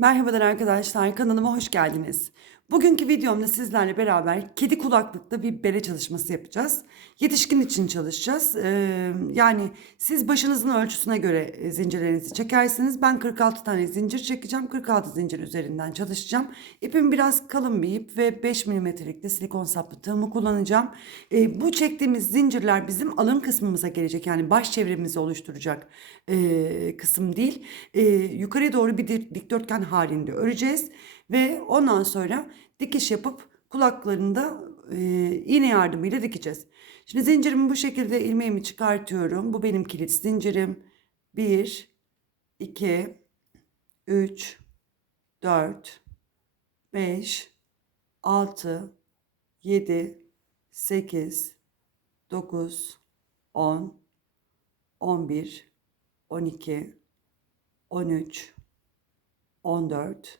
Merhabalar arkadaşlar, kanalıma hoş geldiniz. Bugünkü videomda sizlerle beraber kedi kulaklıklı bir bere çalışması yapacağız. Yetişkin için çalışacağız. Ee, yani siz başınızın ölçüsüne göre e, zincirlerinizi çekersiniz. Ben 46 tane zincir çekeceğim. 46 zincir üzerinden çalışacağım. İpim biraz kalın bir ip ve 5 milimetrelik de silikon saplı tığımı kullanacağım. Ee, bu çektiğimiz zincirler bizim alın kısmımıza gelecek. Yani baş çevremizi oluşturacak e, kısım değil. E, yukarıya doğru bir di- dikdörtgen halinde öreceğiz. Ve ondan sonra dikiş yapıp kulaklarında e, iğne yardımıyla dikeceğiz. Şimdi zincirimi bu şekilde ilmeğimi çıkartıyorum. Bu benim kilit zincirim. 1, 2, 3, 4, 5, 6, 7, 8, 9, 10, 11, 12, 13, 14,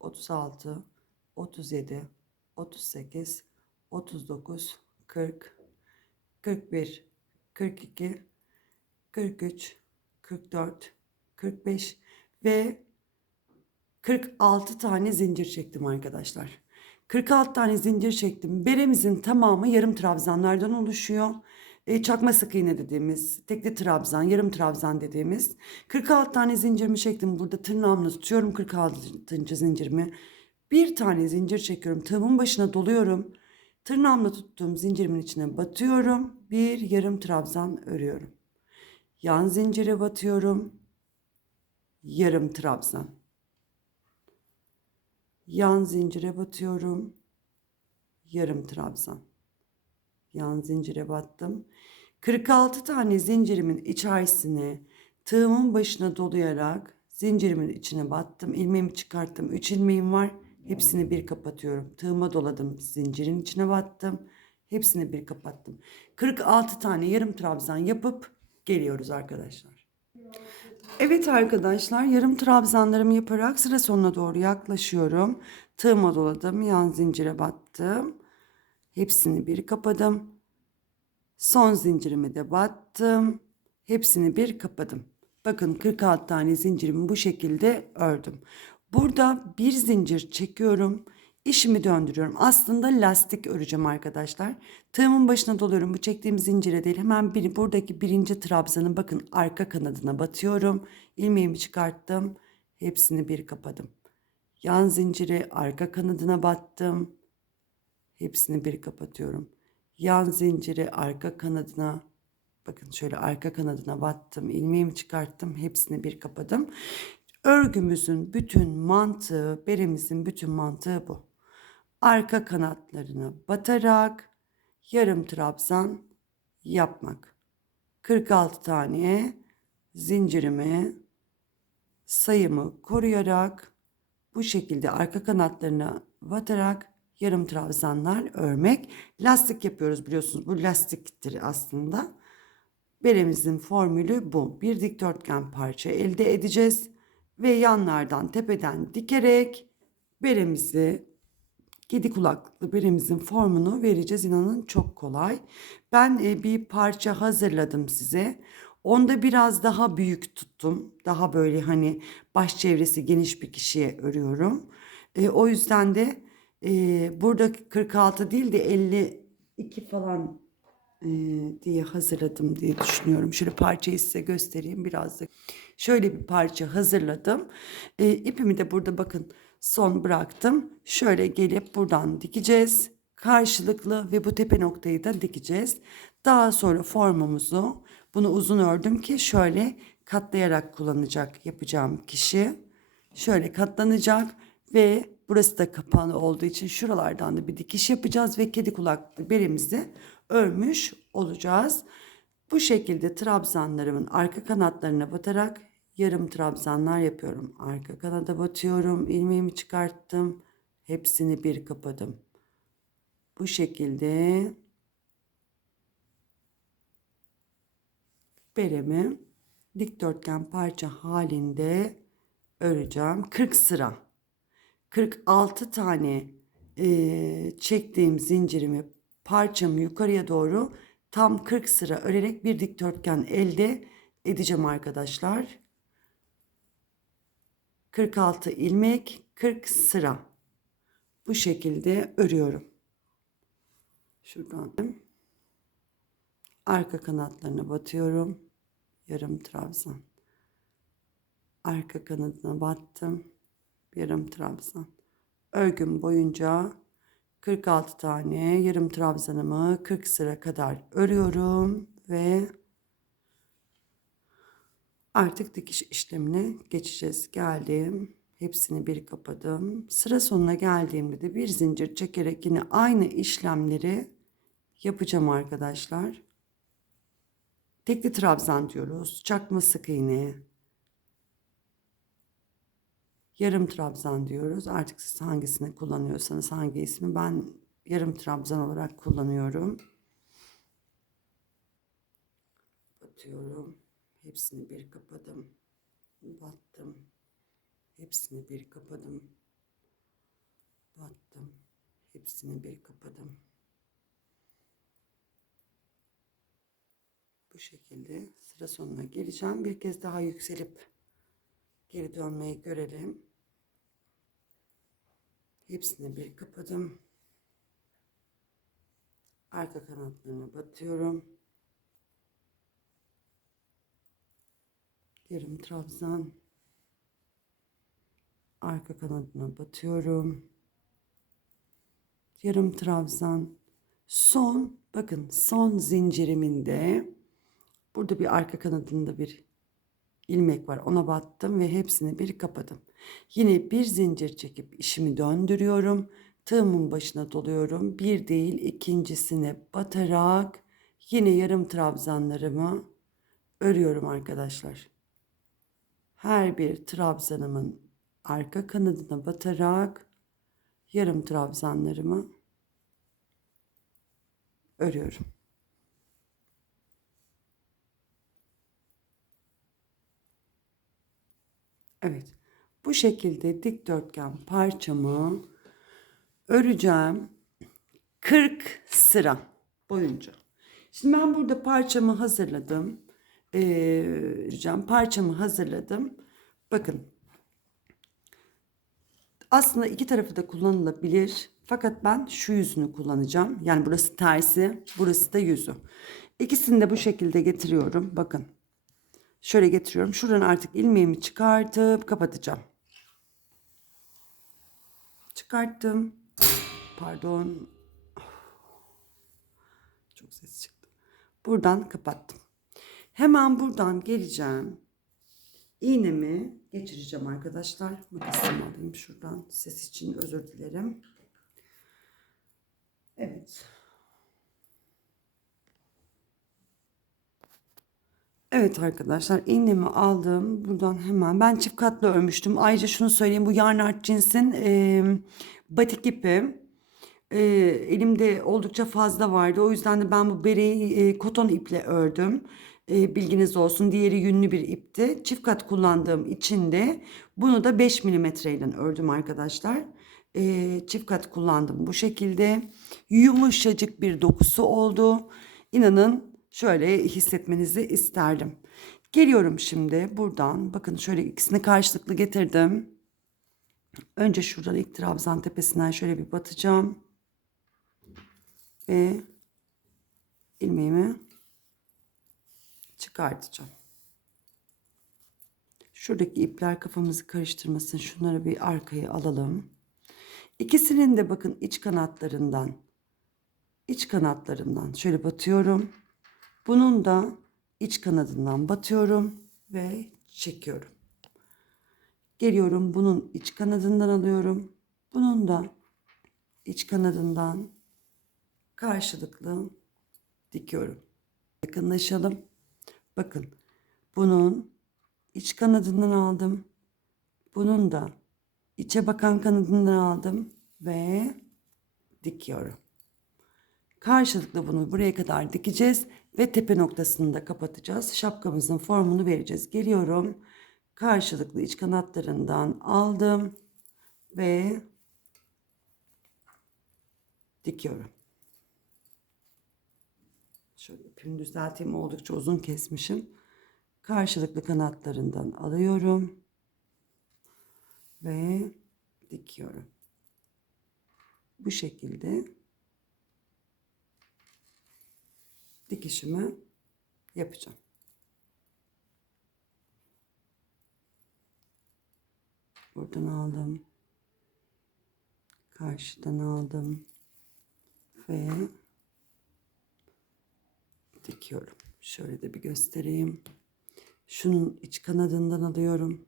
36, 37, 38, 39, 40, 41, 42, 43, 44, 45 ve 46 tane zincir çektim arkadaşlar. 46 tane zincir çektim. Beremizin tamamı yarım trabzanlardan oluşuyor. E, çakma sık iğne dediğimiz, tekli trabzan, yarım trabzan dediğimiz. 46 tane zincirimi çektim. Burada tırnağımla tutuyorum 46. zincirimi. Bir tane zincir çekiyorum. Tığımın başına doluyorum. Tırnağımla tuttuğum zincirimin içine batıyorum. Bir yarım trabzan örüyorum. Yan zincire batıyorum. Yarım trabzan. Yan zincire batıyorum. Yarım trabzan. Yan zincire battım. 46 tane zincirimin içerisine tığımın başına dolayarak zincirimin içine battım. İlmeğimi çıkarttım. 3 ilmeğim var. Hepsini bir kapatıyorum. Tığıma doladım. Zincirin içine battım. Hepsini bir kapattım. 46 tane yarım trabzan yapıp geliyoruz arkadaşlar. Evet arkadaşlar yarım trabzanlarımı yaparak sıra sonuna doğru yaklaşıyorum. Tığıma doladım. Yan zincire battım. Hepsini bir kapadım. Son zincirimi de battım. Hepsini bir kapadım. Bakın 46 tane zincirimi bu şekilde ördüm. Burada bir zincir çekiyorum. İşimi döndürüyorum. Aslında lastik öreceğim arkadaşlar. Tığımın başına doluyorum. Bu çektiğim zincire değil. Hemen bir, buradaki birinci trabzanın bakın arka kanadına batıyorum. İlmeğimi çıkarttım. Hepsini bir kapadım. Yan zinciri arka kanadına battım. Hepsini bir kapatıyorum. Yan zinciri arka kanadına bakın şöyle arka kanadına battım. ilmeğimi çıkarttım. Hepsini bir kapadım. Örgümüzün bütün mantığı, beremizin bütün mantığı bu. Arka kanatlarına batarak yarım trabzan yapmak. 46 tane zincirimi sayımı koruyarak bu şekilde arka kanatlarına batarak yarım trabzanlar örmek. Lastik yapıyoruz biliyorsunuz. Bu lastiktir aslında. Beremizin formülü bu. Bir dikdörtgen parça elde edeceğiz ve yanlardan tepeden dikerek beremizi kedi kulaklıklı beremizin formunu vereceğiz. İnanın çok kolay. Ben e, bir parça hazırladım size. Onda biraz daha büyük tuttum. Daha böyle hani baş çevresi geniş bir kişiye örüyorum. E, o yüzden de e, burada 46 değil de 52 falan e, diye hazırladım diye düşünüyorum. Şöyle parçayı size göstereyim biraz da. Şöyle bir parça hazırladım. E, ipimi de burada bakın son bıraktım. Şöyle gelip buradan dikeceğiz. Karşılıklı ve bu tepe noktayı da dikeceğiz. Daha sonra formumuzu bunu uzun ördüm ki şöyle katlayarak kullanacak yapacağım kişi. Şöyle katlanacak ve burası da kapalı olduğu için şuralardan da bir dikiş yapacağız ve kedi kulaklı beremizi örmüş olacağız. Bu şekilde trabzanlarımın arka kanatlarına batarak yarım trabzanlar yapıyorum. Arka kanada batıyorum. ilmeğimi çıkarttım. Hepsini bir kapadım. Bu şekilde beremi dikdörtgen parça halinde öreceğim. 40 sıra. 46 tane eee, çektiğim zincirimi parçamı yukarıya doğru tam 40 sıra örerek bir dikdörtgen elde edeceğim arkadaşlar. 46 ilmek 40 sıra. Bu şekilde örüyorum. Şuradan arka kanatlarına batıyorum. Yarım trabzan. Arka kanadına battım. Yarım trabzan. Örgüm boyunca 46 tane yarım trabzanımı 40 sıra kadar örüyorum ve artık dikiş işlemine geçeceğiz. Geldim. Hepsini bir kapadım. Sıra sonuna geldiğimde de bir zincir çekerek yine aynı işlemleri yapacağım arkadaşlar. Tekli trabzan diyoruz. Çakma sık iğne. Yarım trabzan diyoruz. Artık siz hangisini kullanıyorsanız hangi ismi ben yarım trabzan olarak kullanıyorum. Batıyorum. Hepsini bir kapadım. Battım. Hepsini bir kapadım. Battım. Hepsini bir kapadım. Bu şekilde sıra sonuna geleceğim. Bir kez daha yükselip geri dönmeyi görelim. Hepsini bir kapadım. Arka kanatlarına batıyorum. Yarım trabzan. Arka kanadına batıyorum. Yarım trabzan. Son, bakın son zincirimin de burada bir arka kanadında bir ilmek var. Ona battım ve hepsini bir kapadım. Yine bir zincir çekip işimi döndürüyorum. Tığımın başına doluyorum. Bir değil ikincisine batarak yine yarım trabzanlarımı örüyorum arkadaşlar. Her bir trabzanımın arka kanadına batarak yarım trabzanlarımı örüyorum. Evet. Bu şekilde dikdörtgen parçamı öreceğim. 40 sıra boyunca. Şimdi ben burada parçamı hazırladım. Ee. Parçamı hazırladım. Bakın. Aslında iki tarafı da kullanılabilir. Fakat ben şu yüzünü kullanacağım. Yani burası tersi, burası da yüzü. İkisini de bu şekilde getiriyorum. Bakın. Şöyle getiriyorum. Şuradan artık ilmeğimi çıkartıp kapatacağım. Çıkarttım. Pardon. Çok ses çıktı. Buradan kapattım. Hemen buradan geleceğim. İğnemi geçireceğim arkadaşlar. Makasımı alayım şuradan. Ses için özür dilerim. Evet. Evet arkadaşlar iğnemi aldım. Buradan hemen ben çift katlı örmüştüm. Ayrıca şunu söyleyeyim bu yarn art cinsin e, batik ipi. E, elimde oldukça fazla vardı. O yüzden de ben bu bereyi e, koton iple ördüm. E, bilginiz olsun. Diğeri yünlü bir ipti. Çift kat kullandığım için de bunu da 5 milimetre ile ördüm arkadaşlar. E, çift kat kullandım bu şekilde. Yumuşacık bir dokusu oldu. İnanın şöyle hissetmenizi isterdim. Geliyorum şimdi buradan. Bakın şöyle ikisini karşılıklı getirdim. Önce şuradan ilk trabzan tepesinden şöyle bir batacağım. Ve ilmeğimi çıkartacağım. Şuradaki ipler kafamızı karıştırmasın. Şunları bir arkaya alalım. İkisinin de bakın iç kanatlarından iç kanatlarından şöyle batıyorum. Bunun da iç kanadından batıyorum ve çekiyorum. Geliyorum bunun iç kanadından alıyorum. Bunun da iç kanadından karşılıklı dikiyorum. Yakınlaşalım. Bakın bunun iç kanadından aldım. Bunun da içe bakan kanadından aldım ve dikiyorum. Karşılıklı bunu buraya kadar dikeceğiz ve tepe noktasını da kapatacağız. Şapkamızın formunu vereceğiz. Geliyorum. Karşılıklı iç kanatlarından aldım ve dikiyorum. Şöyle ipimi düzelteyim. Oldukça uzun kesmişim. Karşılıklı kanatlarından alıyorum ve dikiyorum. Bu şekilde dikişimi yapacağım. Buradan aldım. Karşıdan aldım. Ve dikiyorum. Şöyle de bir göstereyim. Şunun iç kanadından alıyorum.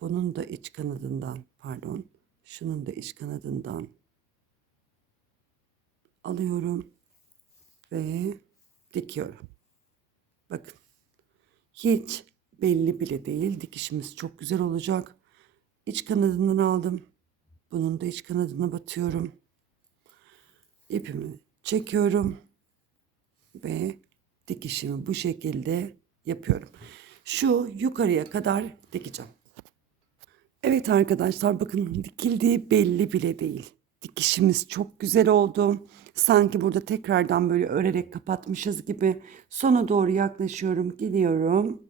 Bunun da iç kanadından, pardon. Şunun da iç kanadından alıyorum ve dikiyorum. Bakın. Hiç belli bile değil. Dikişimiz çok güzel olacak. İç kanadından aldım. Bunun da iç kanadına batıyorum. İpimi çekiyorum ve dikişimi bu şekilde yapıyorum. Şu yukarıya kadar dikeceğim. Evet arkadaşlar bakın dikildiği belli bile değil. Dikişimiz çok güzel oldu. Sanki burada tekrardan böyle örerek kapatmışız gibi. Sona doğru yaklaşıyorum. Gidiyorum.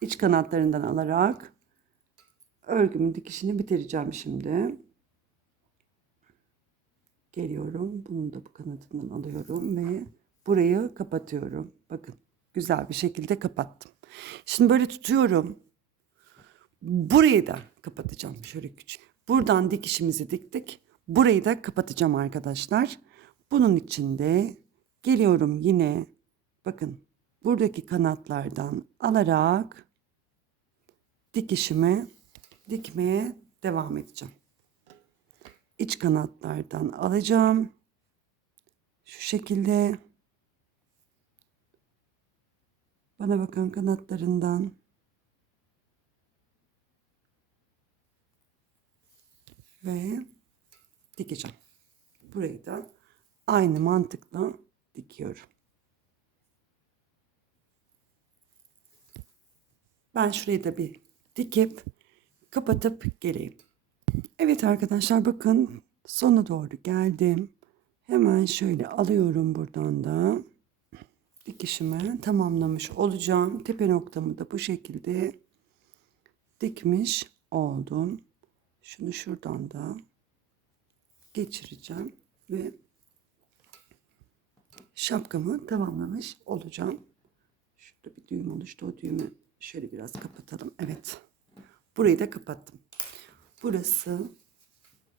İç kanatlarından alarak örgümün dikişini bitireceğim şimdi. Geliyorum. Bunu da bu kanadından alıyorum ve burayı kapatıyorum. Bakın güzel bir şekilde kapattım. Şimdi böyle tutuyorum. Burayı da kapatacağım. Şöyle küçük. Buradan dikişimizi diktik. Burayı da kapatacağım arkadaşlar. Bunun içinde geliyorum yine bakın buradaki kanatlardan alarak dikişimi dikmeye devam edeceğim. İç kanatlardan alacağım. Şu şekilde bana bakan kanatlarından ve dikeceğim. Burayı da aynı mantıkla dikiyorum. Ben şurayı da bir dikip kapatıp geleyim. Evet arkadaşlar bakın sona doğru geldim. Hemen şöyle alıyorum buradan da dikişimi tamamlamış olacağım. Tepe noktamı da bu şekilde dikmiş oldum. Şunu şuradan da geçireceğim ve şapkamı tamamlamış olacağım. Şurada bir düğüm oluştu. O düğümü şöyle biraz kapatalım. Evet. Burayı da kapattım. Burası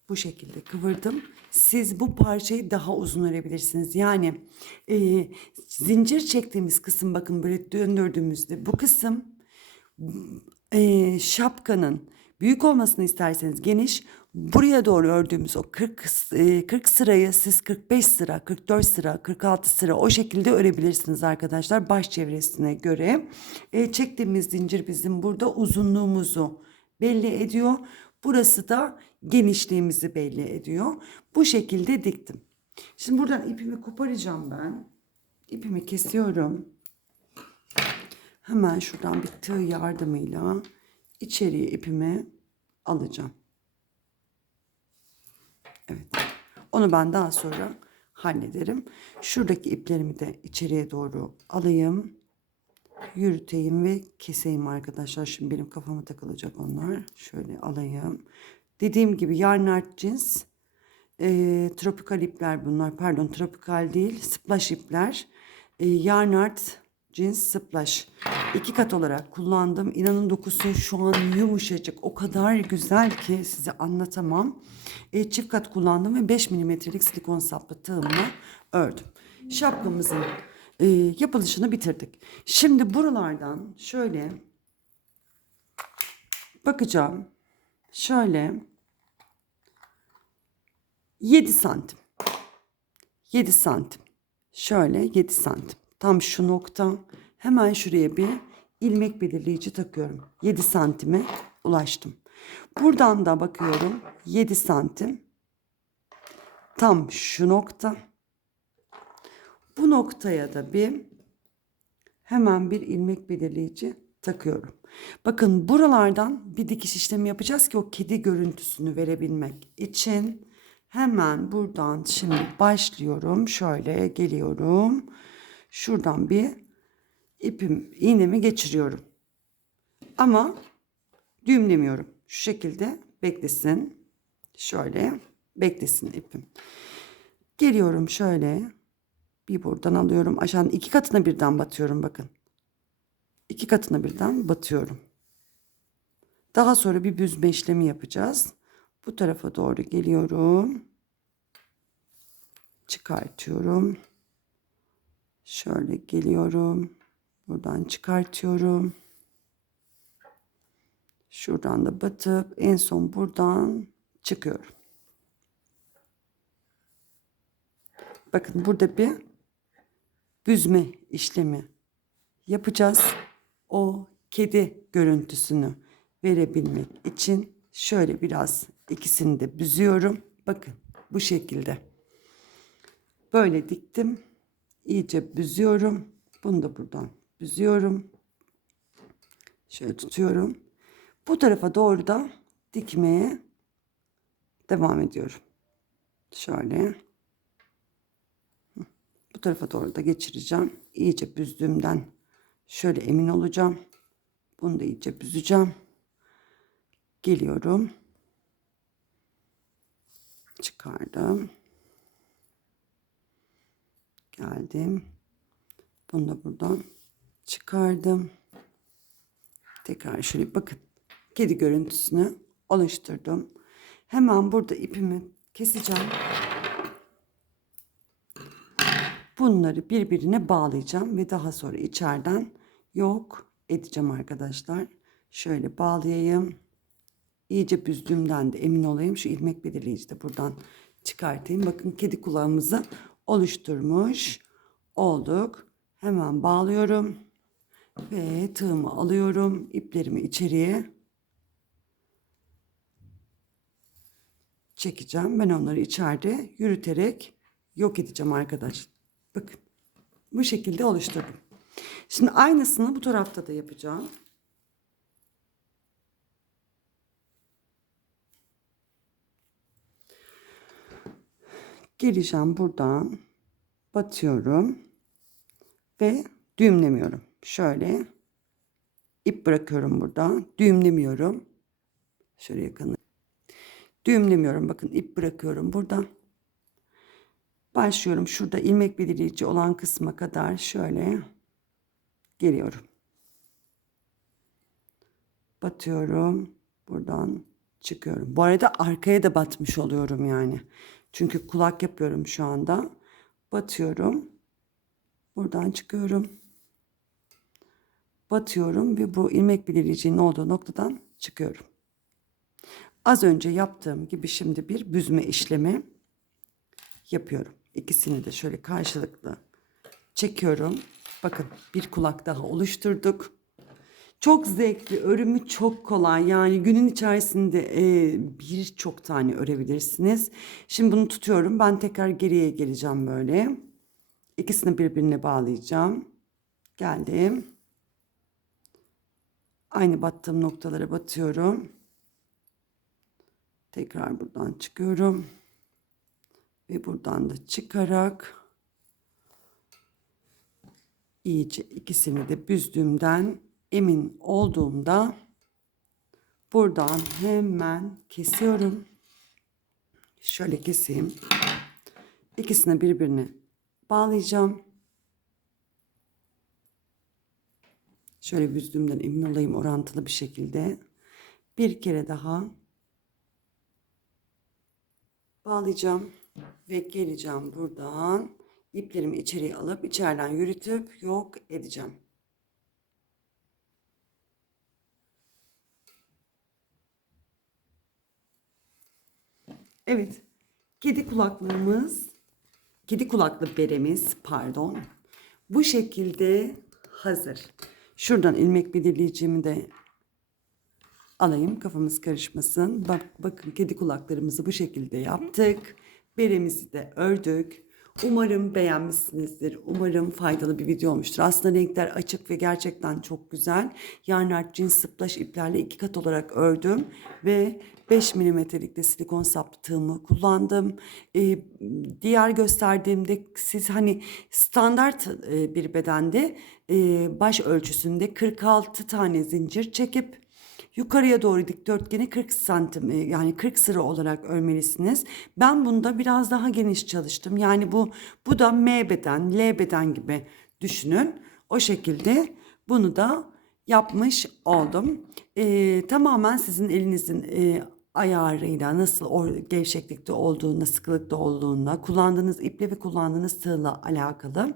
bu şekilde kıvırdım. Siz bu parçayı daha uzun örebilirsiniz. Yani e, zincir çektiğimiz kısım bakın böyle döndürdüğümüzde bu kısım e, şapkanın büyük olmasını isterseniz geniş buraya doğru ördüğümüz o 40, e, 40 sırayı siz 45 sıra 44 sıra 46 sıra o şekilde örebilirsiniz arkadaşlar baş çevresine göre. E, çektiğimiz zincir bizim burada uzunluğumuzu belli ediyor. Burası da genişliğimizi belli ediyor. Bu şekilde diktim. Şimdi buradan ipimi koparacağım ben. İpimi kesiyorum. Hemen şuradan bir tığ yardımıyla içeriye ipimi alacağım. Evet. Onu ben daha sonra hallederim. Şuradaki iplerimi de içeriye doğru alayım. Yürüteyim ve keseyim arkadaşlar. Şimdi benim kafama takılacak onlar. Şöyle alayım. Dediğim gibi yarnart cins. E, tropikal ipler bunlar. Pardon tropikal değil. Splash ipler. E, yarnart cins splash. iki kat olarak kullandım. İnanın dokusu şu an yumuşacık. O kadar güzel ki size anlatamam. E, çift kat kullandım ve 5 milimetrelik silikon saplı tığımla ördüm. Şapkamızın e, yapılışını bitirdik. Şimdi buralardan şöyle bakacağım. Şöyle 7 santim. 7 santim. Şöyle 7 santim. Tam şu nokta. Hemen şuraya bir ilmek belirleyici takıyorum. 7 santime ulaştım. Buradan da bakıyorum 7 santim. Tam şu nokta. Bu noktaya da bir hemen bir ilmek belirleyici takıyorum. Bakın buralardan bir dikiş işlemi yapacağız ki o kedi görüntüsünü verebilmek için hemen buradan şimdi başlıyorum. Şöyle geliyorum. Şuradan bir ipim iğnemi geçiriyorum. Ama düğümlemiyorum. Şu şekilde beklesin. Şöyle beklesin ipim. Geliyorum şöyle. Bir buradan alıyorum. Aşağının iki katına birden batıyorum bakın. İki katına birden batıyorum. Daha sonra bir büzme işlemi yapacağız. Bu tarafa doğru geliyorum. Çıkartıyorum. Şöyle geliyorum. Buradan çıkartıyorum. Şuradan da batıp en son buradan çıkıyorum. Bakın burada bir büzme işlemi yapacağız. O kedi görüntüsünü verebilmek için şöyle biraz ikisini de büzüyorum. Bakın bu şekilde. Böyle diktim. İyice büzüyorum. Bunu da buradan büzüyorum. Şöyle tutuyorum. Bu tarafa doğru da dikmeye devam ediyorum. Şöyle. Bu tarafa doğru da geçireceğim. İyice büzdüğümden şöyle emin olacağım. Bunu da iyice büzeceğim. Geliyorum. Çıkardım. Geldim. Bunu da buradan çıkardım. Tekrar şöyle bakın. Kedi görüntüsünü oluşturdum. Hemen burada ipimi keseceğim. Bunları birbirine bağlayacağım ve daha sonra içeriden yok edeceğim arkadaşlar. Şöyle bağlayayım. İyice büzdüğümden de emin olayım. Şu ilmek belirleyici de buradan çıkartayım. Bakın kedi kulağımızı oluşturmuş olduk. Hemen bağlıyorum. Ve tığımı alıyorum. iplerimi içeriye çekeceğim. Ben onları içeride yürüterek yok edeceğim arkadaşlar. Bakın bu şekilde oluşturdum. Şimdi aynısını bu tarafta da yapacağım. Geleceğim buradan batıyorum ve düğümlemiyorum. Şöyle ip bırakıyorum buradan. Düğümlemiyorum. Şöyle yakın. Düğümlemiyorum. Bakın ip bırakıyorum buradan. Başlıyorum şurada ilmek belirleyici olan kısma kadar şöyle geliyorum. Batıyorum. Buradan çıkıyorum. Bu arada arkaya da batmış oluyorum yani. Çünkü kulak yapıyorum şu anda. Batıyorum. Buradan çıkıyorum. Batıyorum ve bu ilmek belirleyicinin olduğu noktadan çıkıyorum. Az önce yaptığım gibi şimdi bir büzme işlemi yapıyorum. İkisini de şöyle karşılıklı çekiyorum. Bakın bir kulak daha oluşturduk. Çok zevkli, örümü çok kolay. Yani günün içerisinde e, birçok tane örebilirsiniz. Şimdi bunu tutuyorum. Ben tekrar geriye geleceğim böyle. İkisini birbirine bağlayacağım. Geldim. Aynı battığım noktalara batıyorum. Tekrar buradan çıkıyorum. Ve buradan da çıkarak iyice ikisini de büzdüğümden emin olduğumda buradan hemen kesiyorum. Şöyle keseyim. İkisini birbirine bağlayacağım. Şöyle büzdüğümden emin olayım orantılı bir şekilde. Bir kere daha bağlayacağım ve geleceğim buradan iplerimi içeriye alıp içeriden yürütüp yok edeceğim. Evet. Kedi kulaklığımız, kedi kulaklı beremiz pardon. Bu şekilde hazır. Şuradan ilmek belirleyeceğimi de alayım kafamız karışmasın. Bak, bakın kedi kulaklarımızı bu şekilde yaptık. Beremizi de ördük. Umarım beğenmişsinizdir. Umarım faydalı bir video olmuştur. Aslında renkler açık ve gerçekten çok güzel. Yarn cins splash iplerle iki kat olarak ördüm. Ve 5 milimetrelik de silikon saplı tığımı kullandım. Ee, diğer gösterdiğimde siz hani standart e, bir bedende e, baş ölçüsünde 46 tane zincir çekip Yukarıya doğru dikdörtgeni 40 santim e, yani 40 sıra olarak örmelisiniz. Ben bunda biraz daha geniş çalıştım. Yani bu bu da M beden, L beden gibi düşünün. O şekilde bunu da yapmış oldum. E, tamamen sizin elinizin e, ayarıyla nasıl o gevşeklikte olduğuna, sıkılıkta olduğuna, kullandığınız iple ve kullandığınız tığla alakalı.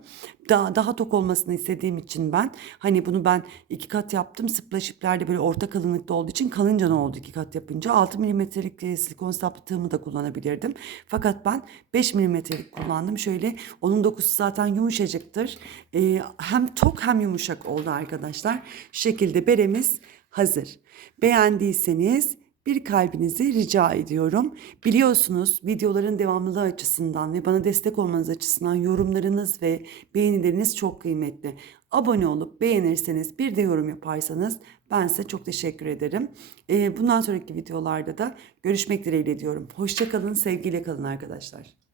Daha, daha tok olmasını istediğim için ben hani bunu ben iki kat yaptım. Splash iplerde böyle orta kalınlıkta olduğu için kalınca ne oldu iki kat yapınca? 6 milimetrelik e, silikon saplı tığımı da kullanabilirdim. Fakat ben 5 milimetrelik kullandım. Şöyle onun dokusu zaten yumuşacıktır. Ee, hem tok hem yumuşak oldu arkadaşlar. Şu şekilde beremiz hazır. Beğendiyseniz bir kalbinizi rica ediyorum. Biliyorsunuz videoların devamlılığı açısından ve bana destek olmanız açısından yorumlarınız ve beğenileriniz çok kıymetli. Abone olup beğenirseniz bir de yorum yaparsanız ben size çok teşekkür ederim. Ee, bundan sonraki videolarda da görüşmek dileğiyle diyorum. Hoşçakalın, sevgiyle kalın arkadaşlar.